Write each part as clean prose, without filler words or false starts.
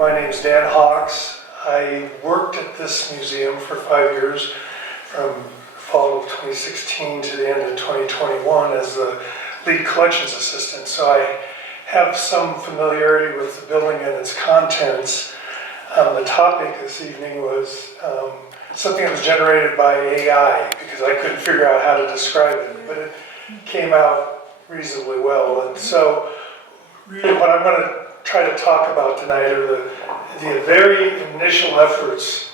My name is Dan Hawks. I worked at this museum for 5 years, from fall of 2016 to the end of 2021 as the lead collections assistant. So I have some familiarity with the building and its contents. The topic this evening was something that was generated by AI because I couldn't figure out how to describe it, but it came out reasonably well. And so really what I'm going to try to talk about tonight are the very initial efforts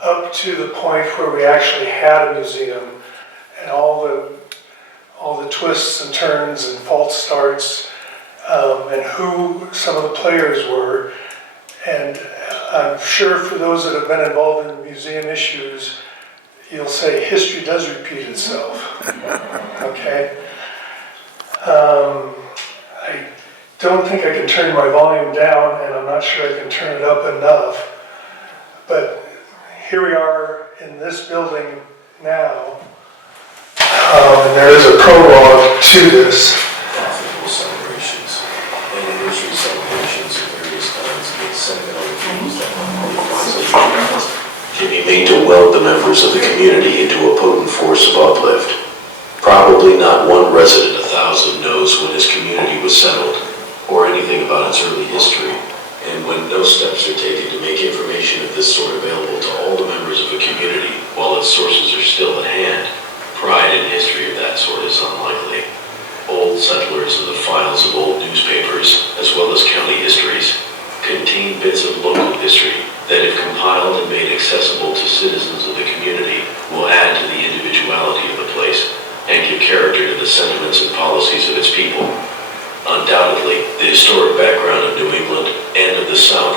up to the point where we actually had a museum, and all the twists and turns and false starts, and who some of the players were. And I'm sure for those that have been involved in museum issues, you'll say history does repeat itself. Okay? I don't think I can turn my volume down, and I'm not sure I can turn it up enough. But here we are in this building now, and there is a prologue to this. Festival celebrations, anniversary celebrations of various kinds, and sentimental themes that can be made to weld the members of the community into a potent force of uplift. Probably not one resident 1,000 knows when his community was settled, or anything about its early history, and when no steps are taken to make information of this sort available to all the members of a community while its sources are still at hand, pride in history of that sort is unlikely. Old settlers of the files of old newspapers, as well as county histories, contain bits of local history that, if compiled and made accessible to citizens of the community, will add to the individuality of the place and give character to the sentiments and policies of its people. Undoubtedly, the historic background of New England and of the South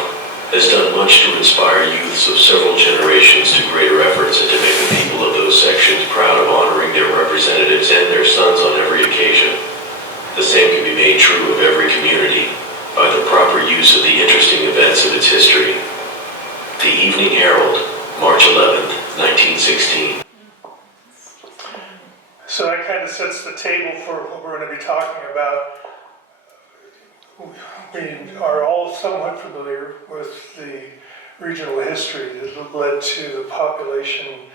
has done much to inspire youths of several generations to greater efforts and to make the people of those sections proud of honoring their representatives and their sons on every occasion. The same can be made true of every community by the proper use of the interesting events of its history. The Evening Herald, March 11th, 1916. So that kind of sets the table for what we're going to be talking about. We are all somewhat familiar with the regional history that led to the population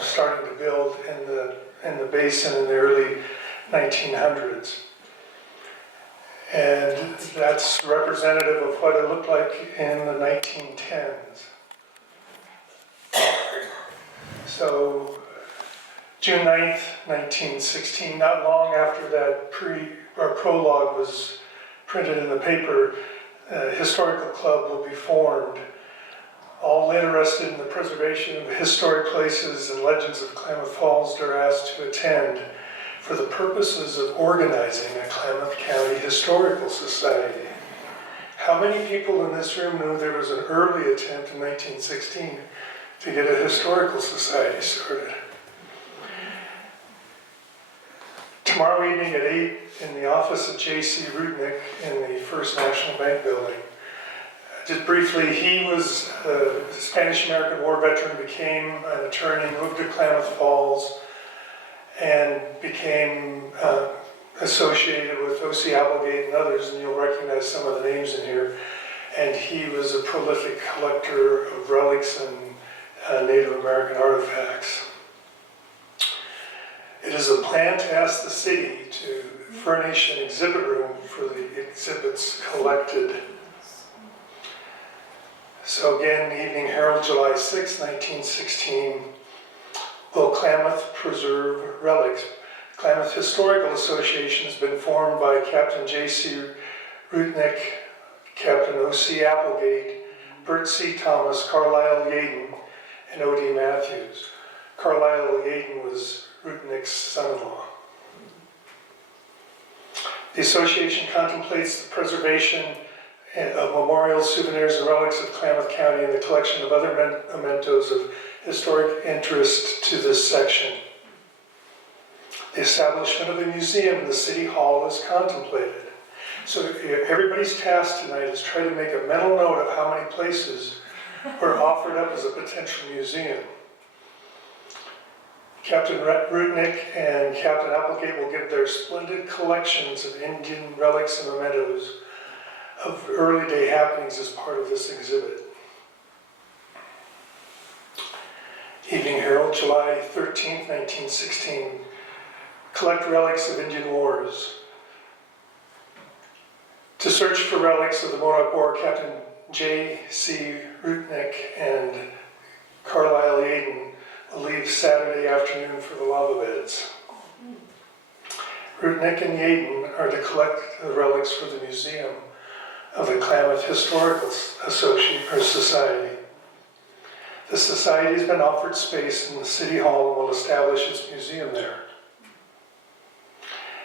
starting to build in the basin in the early 1900s. And that's representative of what it looked like in the 1910s. So June 9th, 1916, not long after that prologue was printed in the paper, a historical club will be formed. All interested in the preservation of historic places and legends of Klamath Falls are asked to attend for the purposes of organizing a Klamath County Historical Society. How many people in this room knew there was an early attempt in 1916 to get a historical society started? Tomorrow evening at 8 in the office of J.C. Rudnick in the First National Bank building. Just briefly, he was a Spanish-American War veteran, became an attorney, moved to Klamath Falls, and became associated with O.C. Applegate and others, and you'll recognize some of the names in here. And he was a prolific collector of relics and Native American artifacts. It is a plan to ask the city to furnish an exhibit room for the exhibits collected. So again, Evening Herald, July 6, 1916. Will Klamath preserve relics? Klamath Historical Association has been formed by Captain J.C. Rudnick, Captain O.C. Applegate, Bert C. Thomas, Carlisle Yaden, and O.D. Matthews. Carlisle Yaden was Rudnick's son-in-law. The association contemplates the preservation of memorials, souvenirs, and relics of Klamath County and the collection of other mementos of historic interest to this section. The establishment of a museum in the City Hall is contemplated. So everybody's task tonight is try to make a mental note of how many places were offered up as a potential museum. Captain Rudnick and Captain Applegate will give their splendid collections of Indian relics and mementos of early day happenings as part of this exhibit. Evening Herald, July 13th, 1916. Collect relics of Indian wars. To search for relics of the Modoc War, Captain J.C. Rutnick and Carlisle Yaden will leave Saturday afternoon for the lava beds. Rutnick and Yaden are to collect the relics for the museum of the Klamath Historical Society. The society has been offered space in the City Hall and will establish its museum there.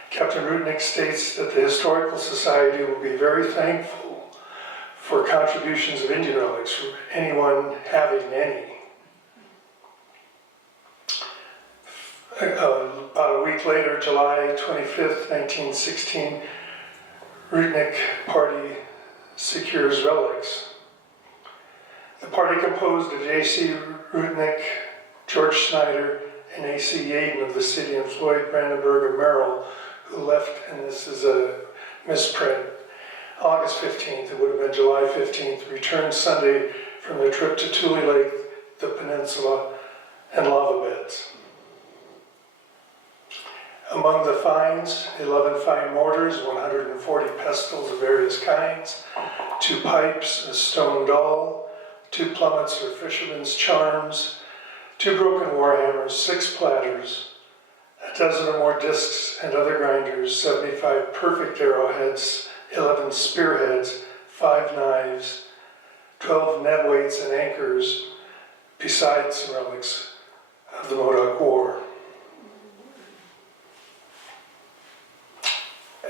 Captain Rutnick states that the Historical Society will be very thankful for contributions of Indian relics from anyone having any. About a week later, July 25th, 1916, Rutnick party secures relics. The party composed of J.C. Rutnick, George Snyder, and A.C. Yaden of the city, and Floyd Brandenburg of Merrill, who left, and this is a misprint, August 15th, it would have been July 15th, returned Sunday from their trip to Tule Lake, the peninsula, and lava beds. Among the finds, 11 fine mortars, 140 pestles of various kinds, 2 pipes, a stone doll, 2 plummets or fishermen's charms, 2 broken war hammers, 6 platters, a dozen or more discs and other grinders, 75 perfect arrowheads, 11 spearheads, 5 knives, 12 net weights and anchors, besides some relics of the Modoc War.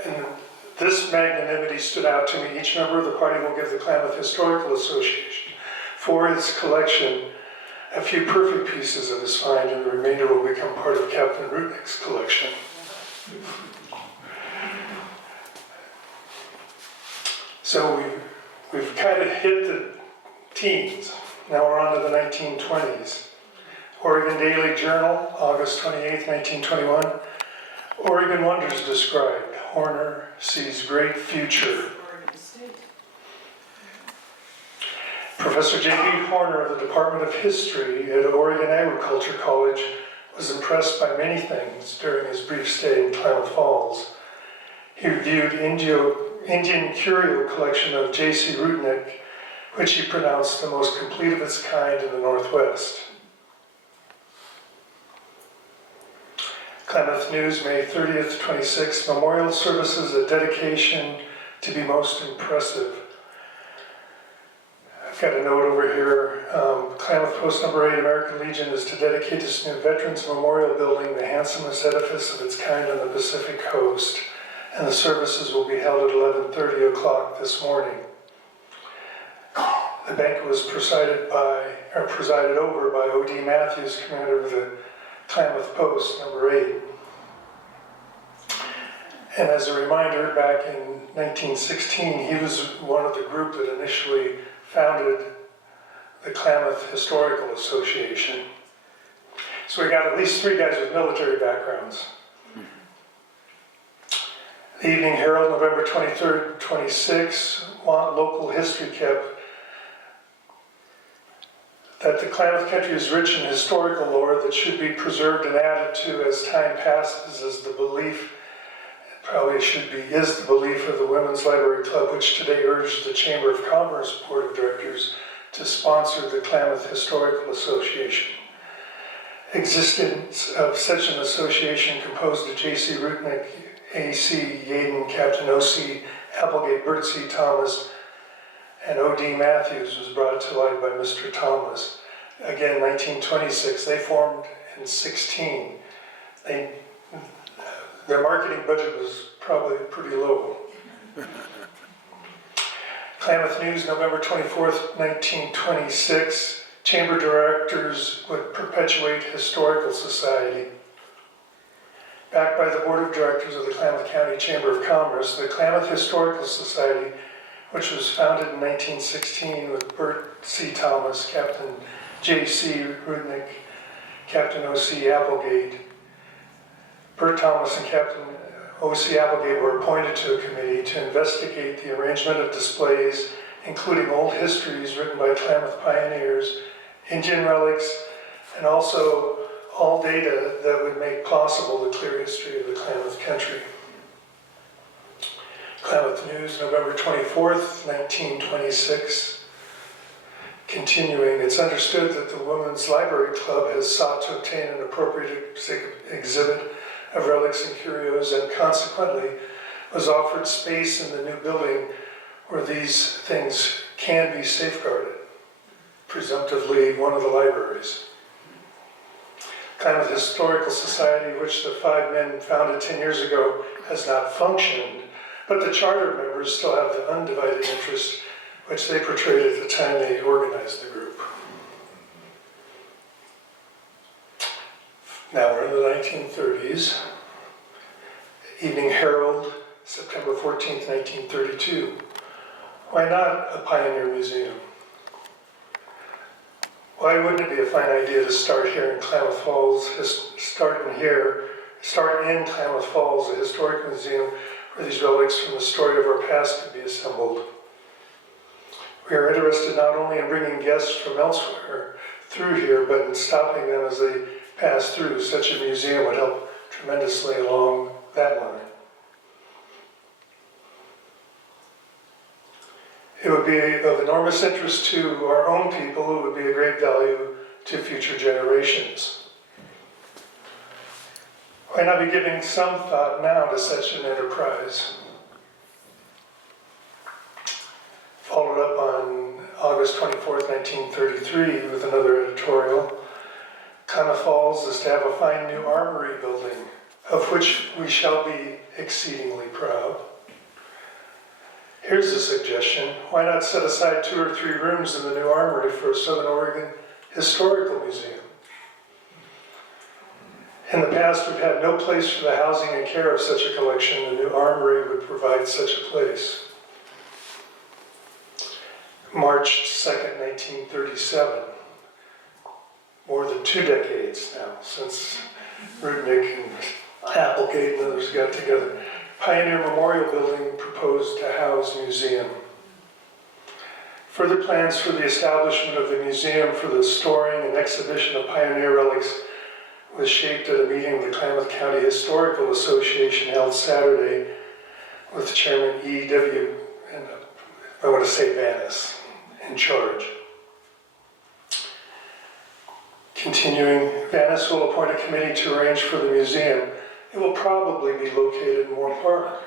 And this magnanimity stood out to me. Each member of the party will give the Klamath Historical Association for its collection a few perfect pieces of his find, and the remainder will become part of Captain Rutnick's collection. So we've kind of hit the teens. Now we're on to the 1920s. Oregon Daily Journal, August 28, 1921. Oregon Wonders described. Horner sees great future. Professor J.B. Horner of the Department of History at Oregon Agriculture College was impressed by many things during his brief stay in Klamath Falls. He reviewed Indian curio collection of J.C. Rutnick, which he pronounced the most complete of its kind in the Northwest. Klamath News, May 30th, 26, memorial services, a dedication to be most impressive. I've got a note over here. Klamath Post Number 8, American Legion is to dedicate this new Veterans Memorial Building, the handsomest edifice of its kind on the Pacific Coast, and the services will be held at 11:30 o'clock this morning. The banquet was presided over by O.D. Matthews, commander of the Klamath Post Number 8. And as a reminder, back in 1916, he was one of the group that initially founded the Klamath Historical Association. So we got at least 3 guys with military backgrounds. The Evening Herald, November 23rd, 26, want local history kept. That the Klamath country is rich in historical lore that should be preserved and added to as time passes is the belief, is the belief of the Women's Library Club, which today urged the Chamber of Commerce Board of Directors to sponsor the Klamath Historical Association. Existence of such an association composed of J.C. Rutnick, A.C. Yaden, Captain O.C. Applegate, Bert C. Thomas, and O.D. Matthews was brought to light by Mr. Thomas. Again, 1926, they formed in 16. Their marketing budget was probably pretty low. Klamath News, November 24th, 1926, Chamber Directors would perpetuate Historical Society. Backed by the Board of Directors of the Klamath County Chamber of Commerce, the Klamath Historical Society, which was founded in 1916 with Bert C. Thomas, Captain J.C. Rutnick, Captain O.C. Applegate. Bert Thomas and Captain O.C. Applegate were appointed to a committee to investigate the arrangement of displays, including old histories written by Klamath pioneers, Indian relics, and also all data that would make possible the clear history of the Klamath country. Klamath News, November 24th, 1926. Continuing, it's understood that the Women's Library Club has sought to obtain an appropriate exhibit of relics and curios, and consequently was offered space in the new building where these things can be safeguarded, presumptively one of the libraries. Klamath Historical Society, which the 5 men founded 10 years ago, has not functioned, but the charter members still have the undivided interest which they portrayed at the time they organized the group. Now we're in the 1930s. Evening Herald, September 14th, 1932. Why not a pioneer museum? Why wouldn't it be a fine idea to start here in Klamath Falls, start in Klamath Falls, a historic museum where these relics from the story of our past could be assembled. We are interested not only in bringing guests from elsewhere through here, but in stopping them as they pass through. Such a museum would help tremendously along that line. It would be of enormous interest to our own people. It would be a great value to future generations. Why not be giving some thought now to such an enterprise? Followed up on August 24th, 1933 with another editorial. Klamath Falls is to have a fine new armory building, of which we shall be exceedingly proud. Here's a suggestion. Why not set aside 2 or 3 rooms in the new armory for a Southern Oregon Historical Museum? In the past, we've had no place for the housing and care of such a collection. The new armory would provide such a place. March 2nd, 1937. More than 2 decades now since Rudnick and Applegate and others got together. Pioneer Memorial Building proposed to house museum. Further plans for the establishment of the museum for the storing and exhibition of pioneer relics was shaped at a meeting of the Klamath County Historical Association held Saturday with Chairman E.W. and I want to say Vanis in charge. Continuing, Vanis will appoint a committee to arrange for the museum. It will probably be located in Moore Park.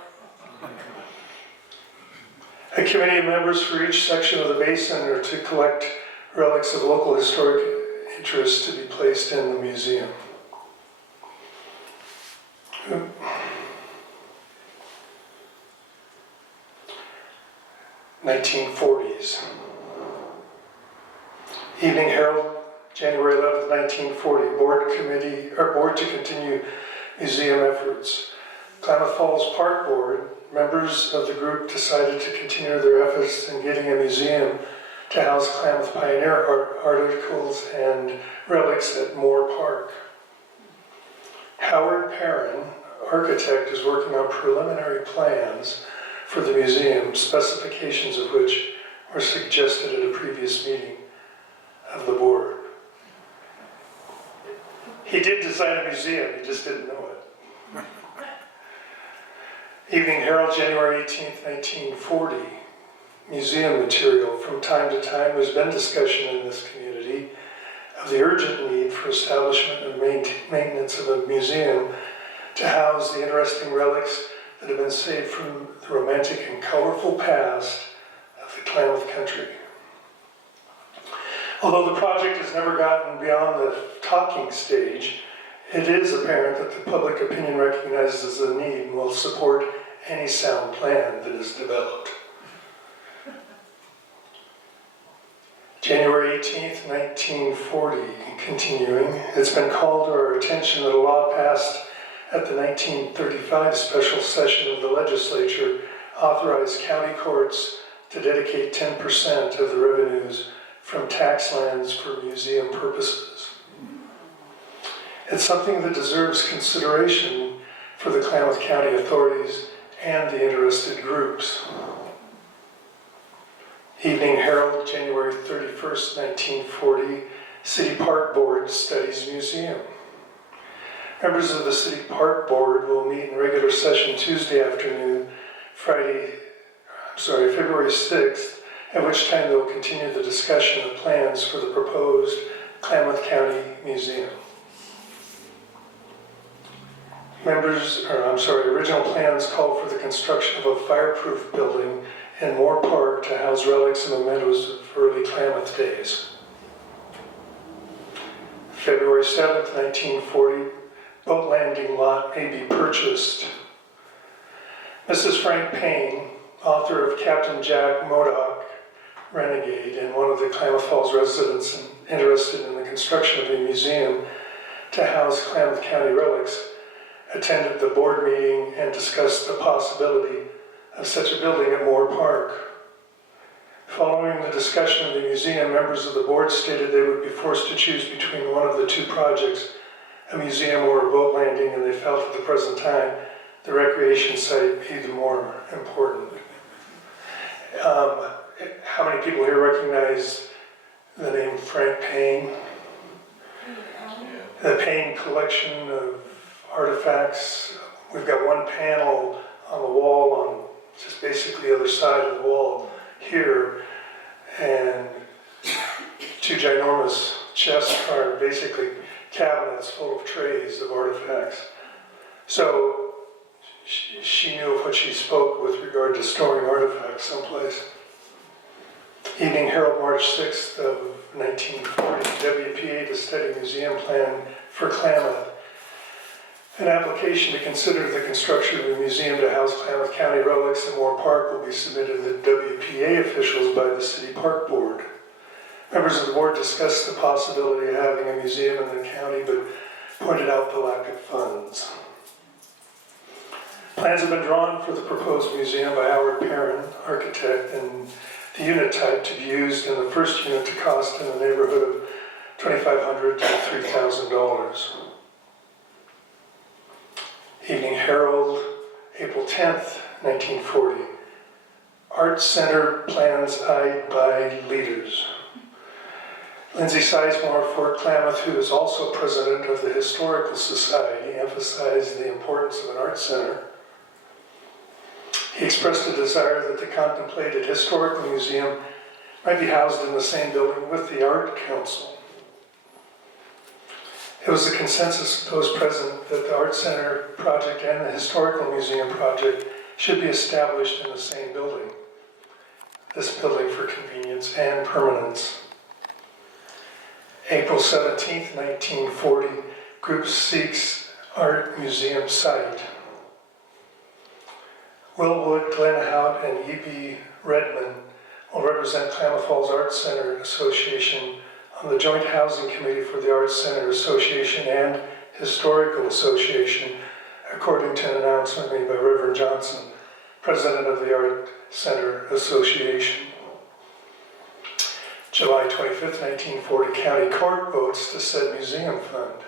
A committee of members for each section of the basin are to collect relics of local historic interest to be placed in the museum. 1940s. Evening Herald, January 11th, 1940. Board to continue museum efforts. Klamath Falls Park Board, members of the group decided to continue their efforts in getting a museum to house Klamath pioneer articles and relics at Moore Park. Howard Perrin, architect, is working on preliminary plans for the museum, specifications of which were suggested at a previous meeting of the board. He did design a museum, he just didn't know it. Evening Herald, January 18th, 1940. Museum material. From time to time, there's been discussion in this community of the urgent need for establishment and maintenance of a museum to house the interesting relics that have been saved from the romantic and colorful past of the Klamath country. Although the project has never gotten beyond the talking stage, it is apparent that the public opinion recognizes the need and will support any sound plan that is developed. January 18th, 1940, continuing, it's been called to our attention that a law passed at the 1935 special session of the legislature authorized county courts to dedicate 10% of the revenues from tax lands for museum purposes. It's something that deserves consideration for the Klamath County authorities and the interested groups. Evening Herald, January 31st, 1940, City Park Board studies museum. Members of the City Park Board will meet in regular session Tuesday afternoon, February 6th, at which time they will continue the discussion of plans for the proposed Klamath County Museum. Original plans call for the construction of a fireproof building in Moore Park to house relics and mementos of early Klamath days. February 7th, 1940, boat landing lot may be purchased. Mrs. Frank Payne, author of Captain Jack Modoc, Renegade, and one of the Klamath Falls residents interested in the construction of a museum to house Klamath County relics, attended the board meeting and discussed the possibility of such a building at Moore Park. Following the discussion of the museum, members of the board stated they would be forced to choose between one of the two projects, a museum or a boat landing, and they felt at the present time the recreation site be the more important. How many people here recognize the name Frank Payne? The Payne collection of artifacts. We've got one panel on the wall on just basically the other side of the wall here, and two ginormous chests are basically cabinets full of trays of artifacts. So she knew of what she spoke with regard to storing artifacts someplace. Evening Herald, March 6th of 1940, WPA to study museum plan for Klamath. An application to consider the construction of a museum to house Klamath County relics in Moore Park will be submitted to WPA officials by the City Park Board. Members of the board discussed the possibility of having a museum in the county, but pointed out the lack of funds. Plans have been drawn for the proposed museum by Howard Perrin, architect, and the unit type to be used in the first unit to cost in the neighborhood of $2,500 to $3,000. Evening Herald, April 10th, 1940. Art Center plans eyed by leaders. Lindsay Sizemore, Fort Klamath, who is also president of the Historical Society, emphasized the importance of an art center. He expressed a desire that the contemplated historical museum might be housed in the same building with the Art Council. It was the consensus of those present that the Art Center project and the Historical Museum project should be established in the same building. This building for convenience and permanence. April 17th, 1940, group seeks Art Museum site. Will Wood, Glenn Hout, and E.B. Redman will represent Klamath Falls Art Center Association on the Joint Housing Committee for the Arts Center Association and Historical Association, according to an announcement made by Reverend Johnson, President of the Art Center Association. July 25th, 1940, County Court votes to set museum fund.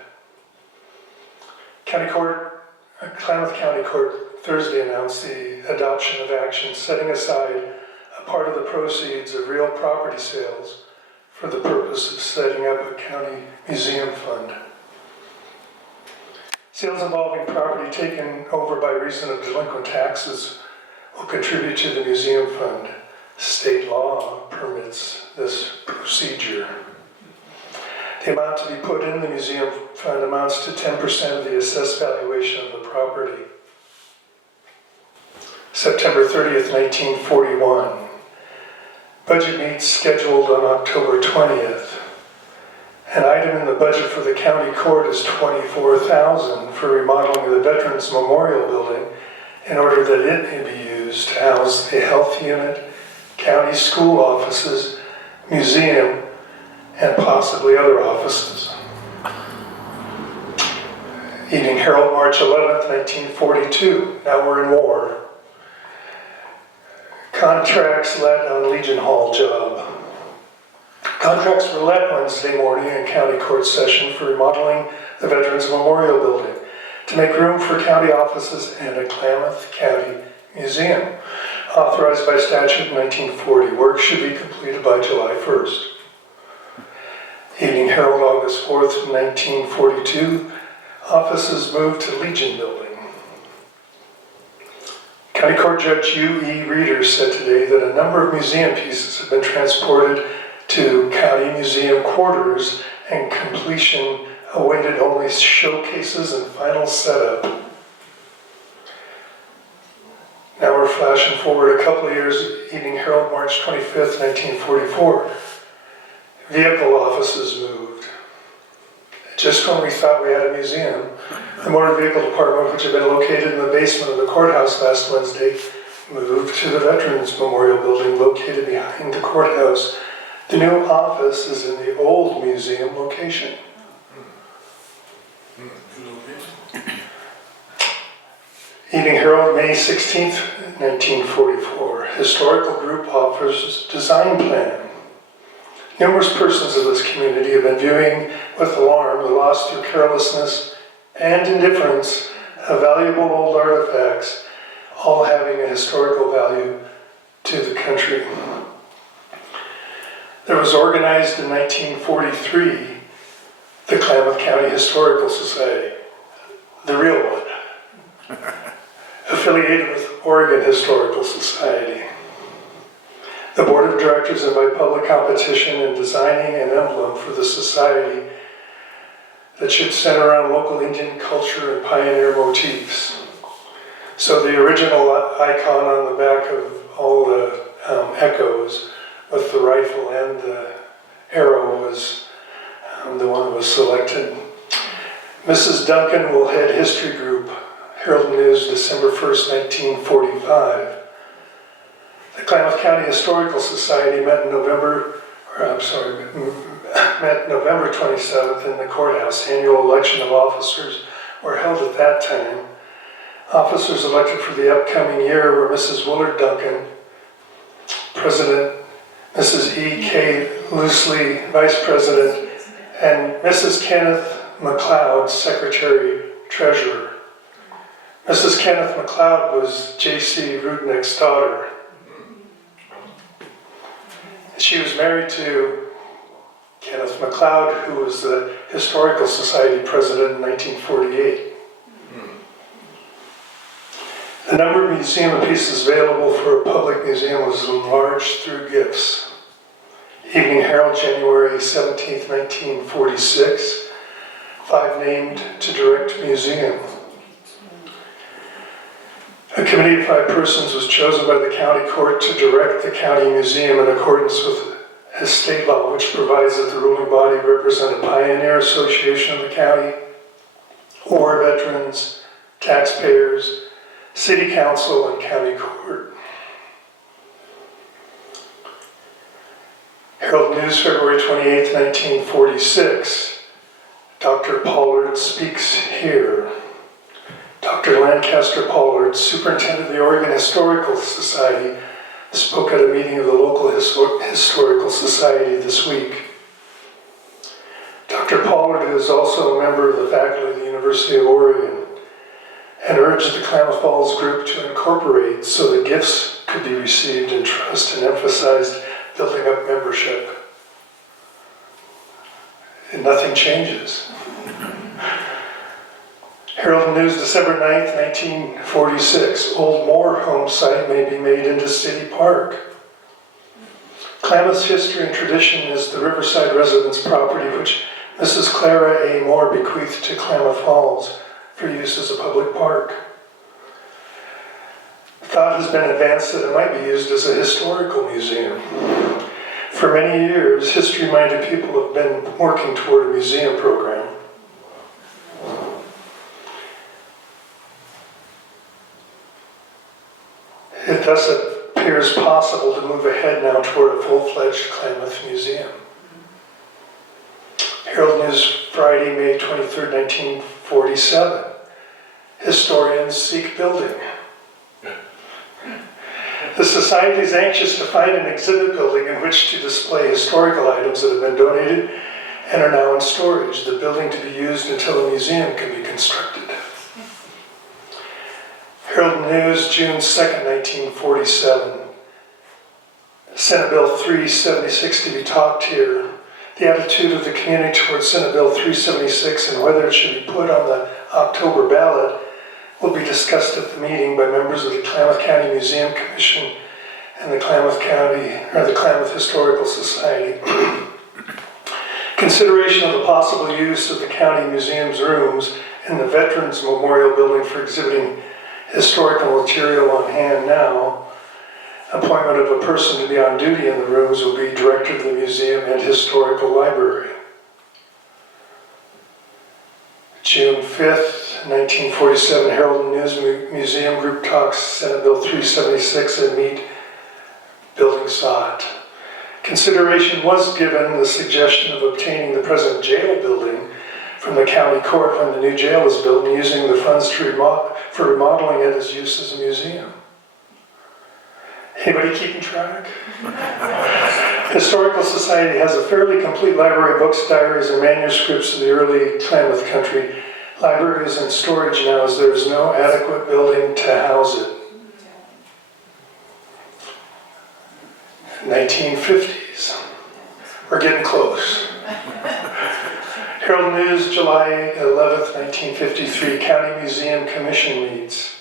Klamath County Court Thursday announced the adoption of action setting aside a part of the proceeds of real property sales for the purpose of setting up a county museum fund. Sales involving property taken over by reason of delinquent taxes will contribute to the museum fund. State law permits this procedure. The amount to be put in the museum fund amounts to 10% of the assessed valuation of the property. September 30th, 1941. Budget meets scheduled on October 20th. An item in the budget for the county court is $24,000 for remodeling of the Veterans Memorial Building in order that it may be used to house the health unit, county school offices, museum, and possibly other offices. Evening Herald, March 11th, 1942. Now we're in war. Contracts let on Legion Hall job. Contracts were let Wednesday morning in county court session for remodeling the Veterans Memorial Building. to make room for county offices and a Klamath County Museum, authorized by statute in 1940. Work should be completed by July 1st. Evening Herald, August 4th, 1942. Offices moved to Legion Building. County Court Judge U.E. Reeder said today that a number of museum pieces have been transported to county museum quarters and completion awaited only showcases and final setup. Now we're flashing forward a couple of years. Evening Herald, March 25th, 1944. Vehicle offices moved. Just when we thought we had a museum, the Motor Vehicle Department, which had been located in the basement of the courthouse last Wednesday, moved to the Veterans Memorial Building located behind the courthouse. The new office is in the old museum location. Evening Herald, May 16th, 1944. Historical group offers design plan. Numerous persons of this community have been viewing with alarm the loss through carelessness and indifference of valuable old artifacts, all having a historical value to the country. There was organized in 1943 the Klamath County Historical Society, the real one, affiliated with Oregon Historical Society. The board of directors invite public competition in designing an emblem for the society that should center around local Indian culture and pioneer motifs. So the original icon on the back of all the echoes with the rifle and the arrow was the one that was selected. Mrs. Duncan will head history group, Herald News, December 1st, 1945. The Klamath County Historical Society met November 27th in the courthouse. Annual election of officers were held at that time. Officers elected for the upcoming year were Mrs. Willard Duncan, President, Mrs. E.K. Loosley, Vice President, and Mrs. Kenneth McLeod, Secretary Treasurer. Mrs. Kenneth McLeod was J.C. Rudnick's daughter. She was married to Kenneth McLeod, who was the Historical Society president in 1948. The number of museum pieces available for a public museum was enlarged through gifts. Evening Herald, January 17th, 1946. 5 named to direct museum. A committee of 5 persons was chosen by the county court to direct the county museum in accordance with a state law which provides that the ruling body represent a pioneer association of the county, or veterans, taxpayers, city council, and county court. Herald News, February 28, 1946. Dr. Pollard speaks here. Dr. Lancaster Pollard, superintendent of the Oregon Historical Society, spoke at a meeting of the local Historical Society this week. Dr. Pollard, who is also a member of the faculty of the University of Oregon, and urged the Klamath Falls group to incorporate so that gifts could be received in trust, and emphasized building up membership. And nothing changes. Herald News, December 9th, 1946. Old Moore home site may be made into city park. Klamath's history and tradition is the Riverside residence property, which Mrs. Clara A. Moore bequeathed to Klamath Falls for use as a public park. Thought has been advanced that it might be used as a historical museum. For many years, history-minded people have been working toward a museum program. It thus appears possible to move ahead now toward a full-fledged Klamath Museum. Herald News, Friday, May 23, 1947. Historians seek building. The Society is anxious to find an exhibit building in which to display historical items that have been donated and are now in storage. The building to be used until a museum can be constructed. Herald News, June 2nd, 1947. Senate Bill 376 to be talked here. The attitude of the community towards Senate Bill 376 and whether it should be put on the October ballot will be discussed at the meeting by members of the Klamath County Museum Commission and the Klamath Historical Society. Consideration of the possible use of the county museum's rooms in the Veterans Memorial Building for exhibiting historical material on hand now. Appointment of a person to be on duty in the rooms will be director of the museum and historical library. June 5th, 1947, Herald News Museum Group talks Senate Bill 376 and meet building sought. Consideration was given the suggestion of obtaining the present jail building from the county court when the new jail is built and using the funds for remodeling it as used as a museum. Anybody keeping track? Historical Society has a fairly complete library of books, diaries, and manuscripts of the early Klamath country. Library is in storage now as there is no adequate building to house it. 1950s. We're getting close. Herald News, July 11th, 1953, County Museum Commission meets.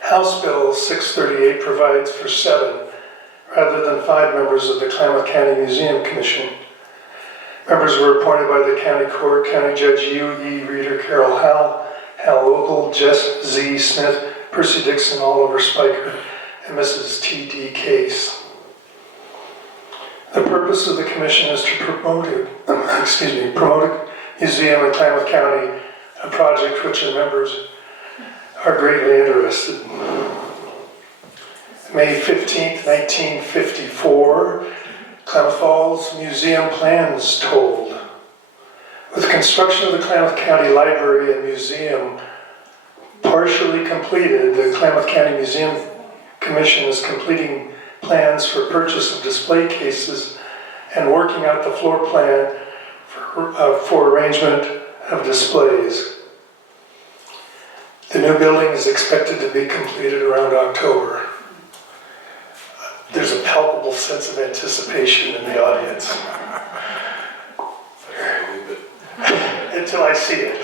House Bill 638 provides for 7 rather than 5 members of the Klamath County Museum Commission. Members were appointed by the County Court, County Judge U.E. Reeder, Carol Hal Local, Jess Z. Smith, Percy Dixon, Oliver Spiker, and Mrs. T.D. Case. The purpose of the commission is to promote a museum in Klamath County, a project which the members are greatly interested. May 15th, 1954, Klamath Falls Museum plans told. With construction of the Klamath County Library and Museum partially completed, the Klamath County Museum Commission is completing plans for purchase of display cases and working out the floor plan for arrangement of displays. The new building is expected to be completed around October. There's a palpable sense of anticipation in the audience. Until I see it.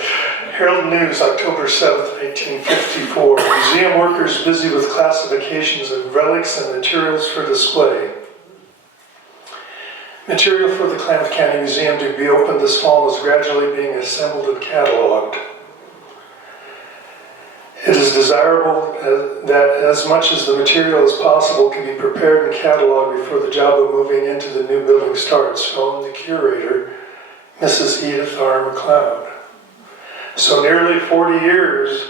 Herald News, October 7th, 1954. Museum workers busy with classifications of relics and materials for display. Material for the Klamath County Museum to be opened this fall is gradually being assembled and cataloged. It is desirable that as much as the material as possible can be prepared and cataloged before the job of moving into the new building starts, phoned the curator, Mrs. Edith R. McLeod. So nearly 40 years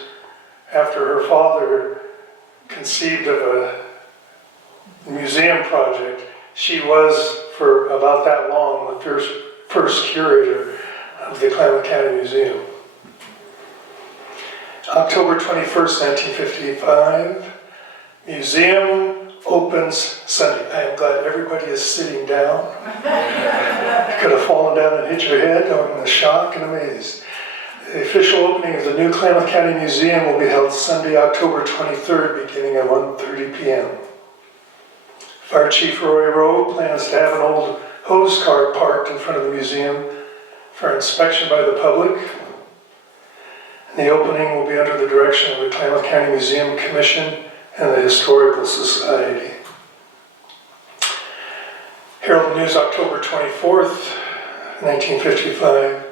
after her father conceived of a museum project, she was, for about that long, the first curator of the Klamath County Museum. October 21st, 1955, museum opens Sunday. I am glad everybody is sitting down. You could have fallen down and hit your head in the shock and amaze. The official opening of the new Klamath County Museum will be held Sunday, October 23rd, beginning at 1:30 p.m. Fire Chief Roy Rowe plans to have an old hose cart parked in front of the museum for inspection by the public. The opening will be under the direction of the Klamath County Museum Commission and the Historical Society. Herald News, October 24th, 1955.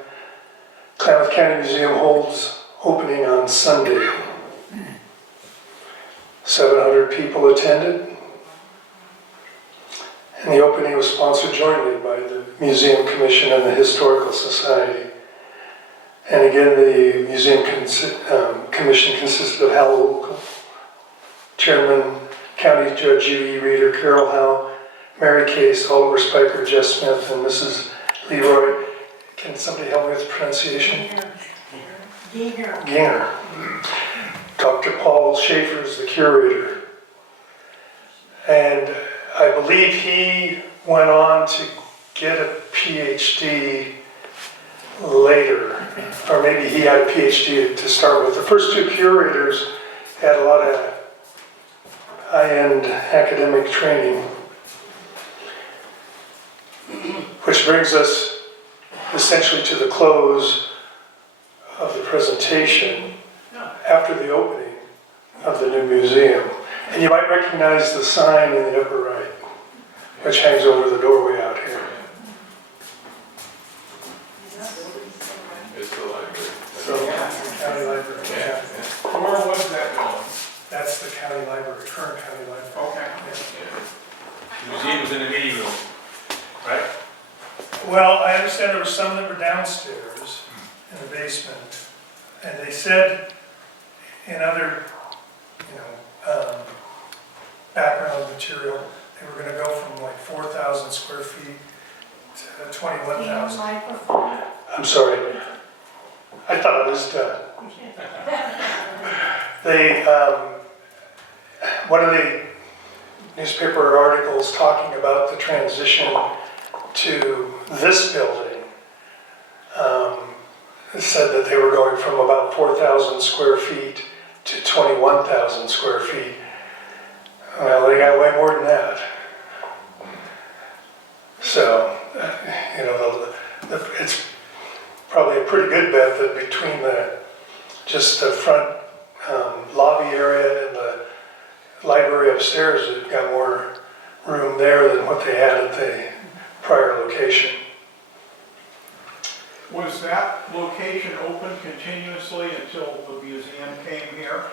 Klamath County Museum holds opening on Sunday. 700 people attended. And the opening was sponsored jointly by the Museum Commission and the Historical Society. And again, the Museum Commission consisted of Hal Local, Chairman, County Judge U.E. Reeder, Carol Hal, Mary Case, Oliver Spiker, Jess Smith, and Mrs. Leroy. Can somebody help me with the pronunciation? Gainer. Dr. Paul Schaefer is the curator. And I believe he went on to get a PhD later, or maybe he had a PhD to start with. The first two curators had a lot of high-end academic training. Which brings us essentially to the close of the presentation after the opening of the new museum. And you might recognize the sign in the upper right, which hangs over the doorway out here. It's the library. So, county library, yeah. Where was that going? That's the county library, current county library. Okay. Yeah. Museum's in the meeting room, right? Well, I understand there were some that were downstairs in the basement, and they said in other, background material, they were gonna go from like 4,000 square feet to 21,000. I'm sorry, I thought it was done. They, one of the newspaper articles talking about the transition to this building said that they were going from about 4,000 square feet to 21,000 square feet. Well, they got way more than that. So, it's probably a pretty good bet that between just the front lobby area and the library upstairs, they've got more room there than what they had at the prior location. Was that location open continuously until the museum came here?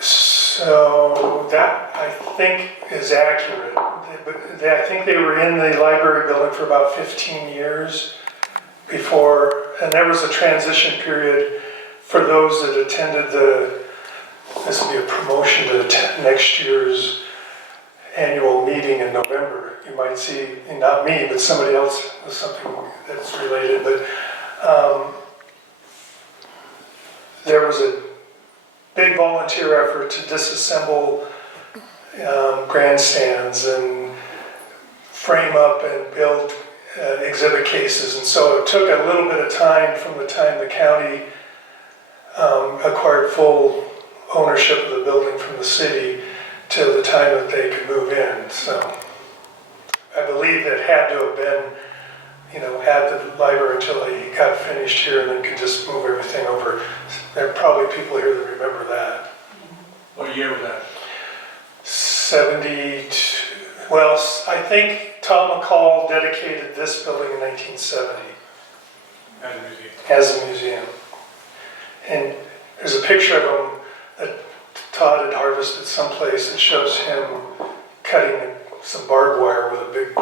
So that, I think, is accurate. I think they were in the library building for about 15 years before, and there was a transition period for those that attended this would be a promotion to attend next year's annual meeting in November. You might see, and not me, but somebody else with something that's related, but there was a big volunteer effort to disassemble grandstands and frame up and build exhibit cases. And so it took a little bit of time from the time the county acquired full ownership of the building from the city till the time that they could move in. So I believe it had to have been, at the library until they got finished here and then could just move everything over. There are probably people here that remember that. What year was that? 72, well, I think Tom McCall dedicated this building in 1970 At the museum. as a museum. And there's a picture of him that Todd had harvested someplace that shows him cutting some barbed wire with a big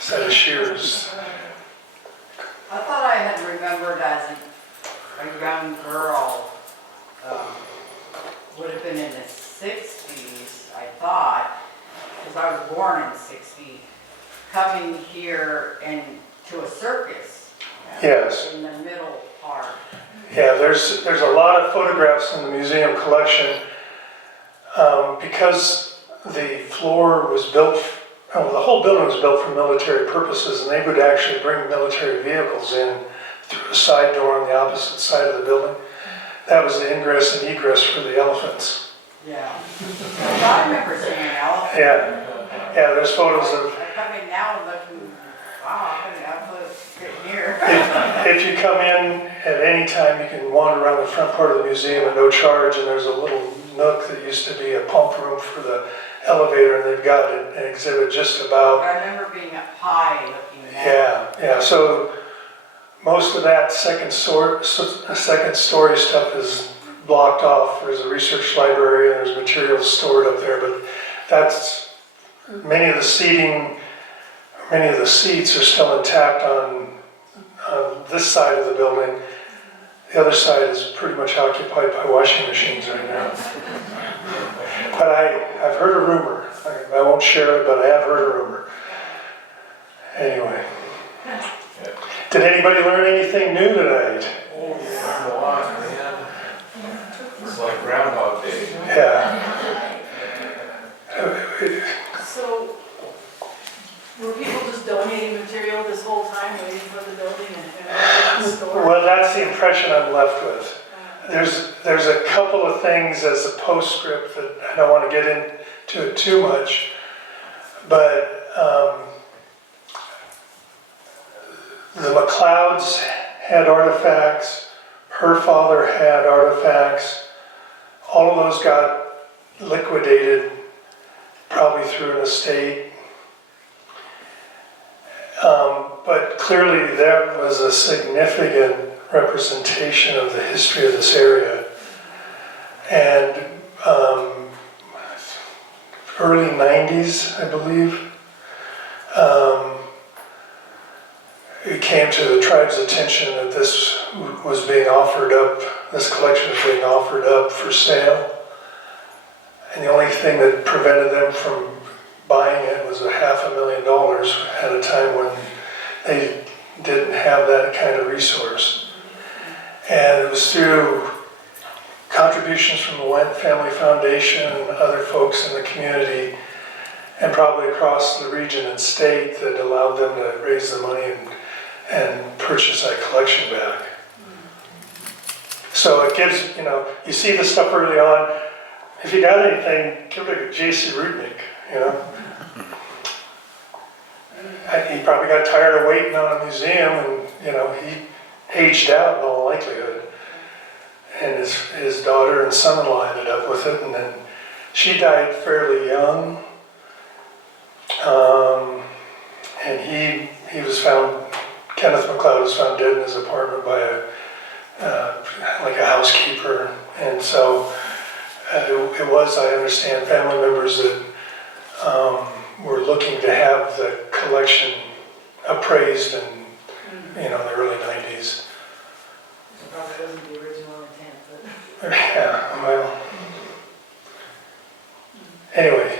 set of shears. I thought I had remembered as a young girl, would have been in the 60s, I thought, because I was born in '60, coming here and to a circus. Yes. In the middle part. Yeah, there's a lot of photographs in the museum collection because the floor was built, the whole building was built for military purposes, and they would actually bring military vehicles in through a side door on the opposite side of the building. That was the ingress and egress for the elephants. Yeah. I remember seeing an elephant. Yeah, there's photos of. I come in now and looking, wow, I'll put it here. If you come in at any time, you can wander around the front part of the museum at no charge, and there's a little nook that used to be a pump room for the elevator, and they've got an exhibit just about. I remember being up high looking down. Yeah. So most of that second story stuff is blocked off. There's a research library and there's materials stored up there, but that's many of the seats are still intact on this side of the building. The other side is pretty much occupied by washing machines right now. But I've heard a rumor. I won't share it, but I have heard a rumor. Anyway. Did anybody learn anything new tonight? Oh, yeah. It's like Groundhog Day. Yeah. So, were people just donating material this whole time, waiting for the building and the store? Well, that's the impression I'm left with. there's a couple of things as a postscript that I don't want to get into it too much, but the McLeods had artifacts, her father had artifacts, all of those got liquidated, probably through an estate. But clearly that was a significant representation of the history of this area. And early 90s, I believe, it came to the tribe's attention that this was being offered up, this collection was being offered up for sale. And the only thing that prevented them from buying it was $500,000 at a time when they didn't have that kind of resource. And it was through contributions from the Went Family Foundation and other folks in the community, and probably across the region and state, that allowed them to raise the money and purchase that collection back. So it gives, you see the stuff early on. If you got anything, give it to J.C. Rudnick, He probably got tired of waiting on a museum, and, he aged out in all likelihood. And his daughter and son-in-law ended up with it, and then she died fairly young. And he was found, Kenneth McLeod was found dead in his apartment by a housekeeper. And so it was, I understand, family members that were looking to have the collection appraised in, the early 90s. It probably wasn't the original intent, but. Yeah, well. Anyway,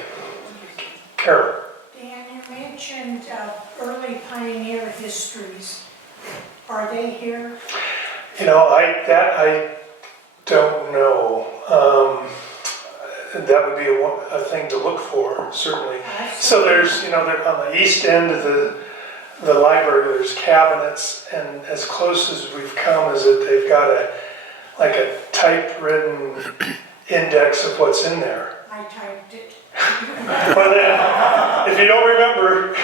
Carol. Dan, you mentioned early pioneer histories. Are they here? I don't know. That would be a thing to look for, certainly. So there's, they're on the east end of the library, there's cabinets, and as close as we've come is that they've got a typewritten index of what's in there. I typed it. But then, if you don't remember,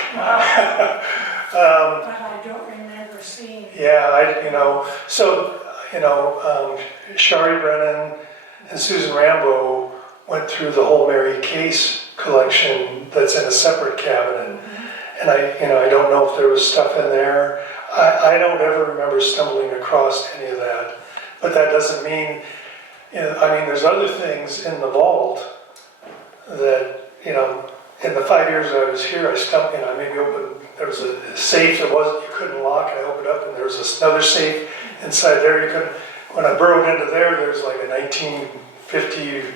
But I don't remember seeing it. yeah, Shari Brennan and Susan Rambo went through the whole Mary Case collection that's in a separate cabinet. And I don't know if there was stuff in there. I don't ever remember stumbling across any of that. But that doesn't mean, there's other things in the vault that, in the 5 years I was here, I stumbled, I maybe opened, there was a safe that you couldn't lock, I opened up and there was another safe inside there. When I burrowed into there's like a 1950,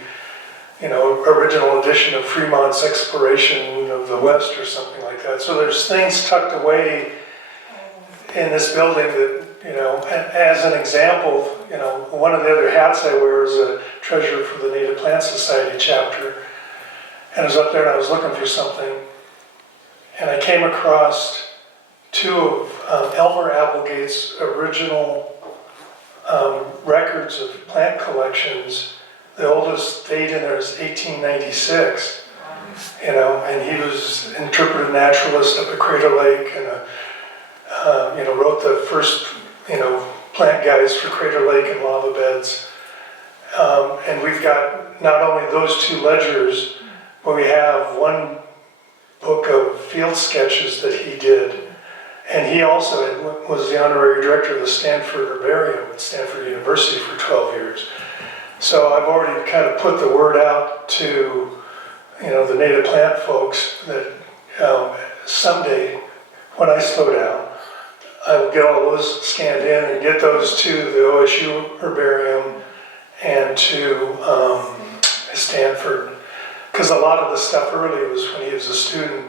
original edition of Fremont's Exploration of the West or something like that. So there's things tucked away in this building that, and as an example, one of the other hats I wear is a treasurer for the Native Plant Society chapter. And I was up there and I was looking for something, and I came across two of Elmer Applegate's original records of plant collections. The oldest date in there is 1896, and he was an interpretive naturalist up at Crater Lake, and wrote the first, plant guides for Crater Lake and lava beds. And we've got not only those two ledgers, but we have one book of field sketches that he did. And he also was the honorary director of the Stanford Herbarium at Stanford University for 12 years. So I've already kind of put the word out to, the native plant folks that someday, when I slow down, I will get all those scanned in and get those to the OSU Herbarium and to Stanford. Because a lot of the stuff early was when he was a student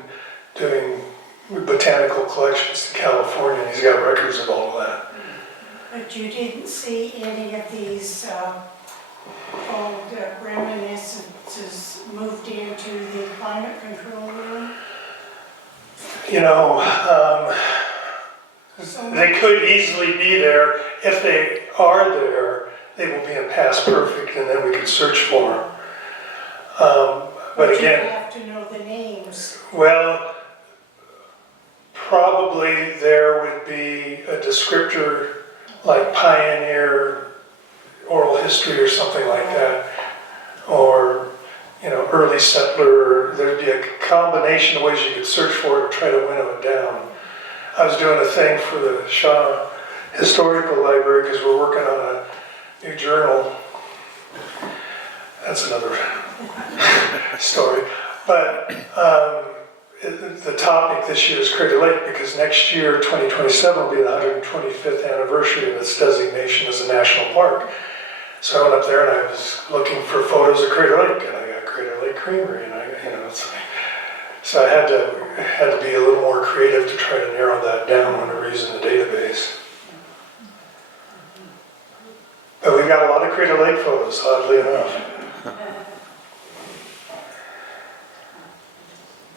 doing botanical collections in California, and he's got records of all of that. But you didn't see any of these old reminiscences moved into the climate control room? They could easily be there. If they are there, they will be in past perfect, and then we can search for them. But you again, have to know the names. well, probably there would be a descriptor like pioneer, oral history or something like that, or, you know, early settler. There'd be a combination of ways you could search for it and try to winnow it down. I was doing a thing for the Shaw Historical Library because we're working on a new journal. That's another story. But the topic this year is Crater Lake because next year, 2027, will be the 125th anniversary of its designation as a national park. So I went up there and I was looking for photos of Crater Lake, and I got Crater Lake Creamery, and so I had to be a little more creative to try to narrow that down when I was in the database. But we've got a lot of Crater Lake photos, oddly enough.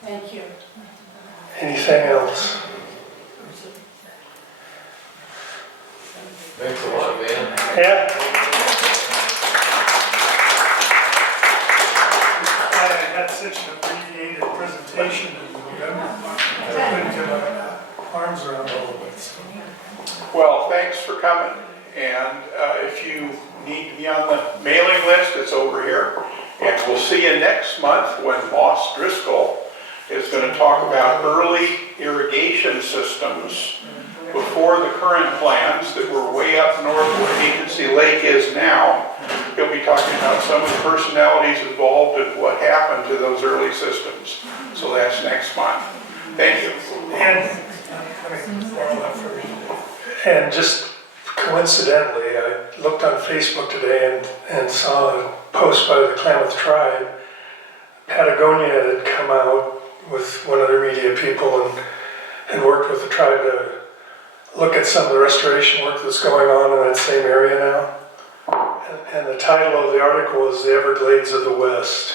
Thank you. Anything else? Thanks a lot, man. Yeah. I had such an abbreviated presentation, I couldn't get my arms around all of it. So. Well, thanks for coming, and if you need to be on the mailing list, it's over here. And we'll see you next month when Moss Driscoll is going to talk about early irrigation systems before the current plans that were way up north where Agency Lake is now. He'll be talking about some of the personalities involved and what happened to those early systems. So that's next month. Thank you. And just coincidentally, I looked on Facebook today and saw a post by the Klamath tribe. Patagonia had come out with one of their media people and worked with the tribe to look at some of the restoration work that's going on in that same area now. And the title of the article is The Everglades of the West.